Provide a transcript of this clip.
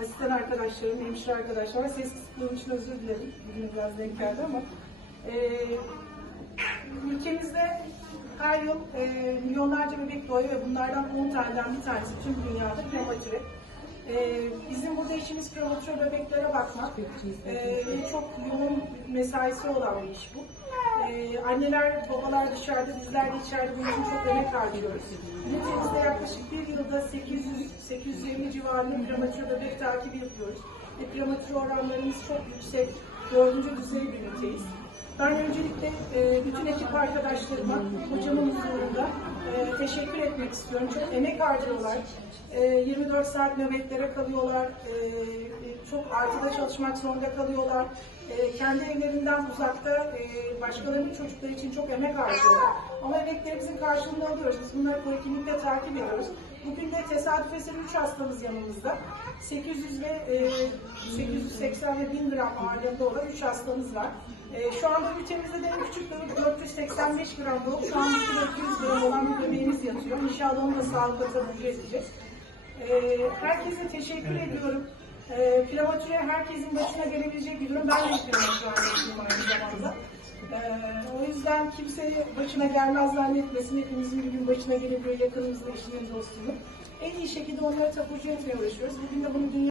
asistan arkadaşlarım, hemşire arkadaşlar. Ses kısıtlığım için özür dilerim. Bugün biraz denk geldi ama. E, ülkemizde her yıl e, milyonlarca bebek doğuyor ve bunlardan 10 taneden bir tanesi tüm dünyada prematüre. E, bizim burada işimiz prematüre bebeklere bakmak. E, çok yoğun mesaisi olan bir iş bu. E, anneler, babalar dışarıda, bizler de içeride bunun için çok emek harcıyoruz. Ülkemizde yaklaşık bir yılda 800-850 civarında prematüre bebek takibi yapıyoruz. Ve prematüre oranlarımız çok yüksek, dördüncü düzey bir üniteyiz. Ben öncelikle e, bütün ekip arkadaşlarıma, hocamın huzurunda e, teşekkür etmek istiyorum. Çok emek harcıyorlar. E, 24 saat nöbetlere kalıyorlar. E, artıda çalışmak zorunda kalıyorlar. E, kendi evlerinden uzakta e, başkalarının çocukları için çok emek harcıyorlar. Ama emeklerimizin karşılığını alıyoruz. Biz bunları poliklinikte takip ediyoruz. Bugün de tesadüf eseri 3 hastamız yanımızda. 800 ve e, 880 ve 1000 gram ağırlığında olan 3 hastamız var. E, şu anda ülkemizde de en küçük bebek 485 gram doğup şu an 200 gram olan bir bebeğimiz yatıyor. İnşallah onu da sağlıkla taburcu edeceğiz. E, herkese teşekkür ediyorum. E, prematüre herkesin başına gelebilecek bir durum. Ben de prematüre anneyim aynı zamanda. E, o yüzden kimse başına gelmez zannetmesin. Hepimizin bir gün başına gelebiliyor yakınımızda, eşinin, dostunun. En iyi şekilde onları taburcu etmeye uğraşıyoruz. Bugün de bunu dünya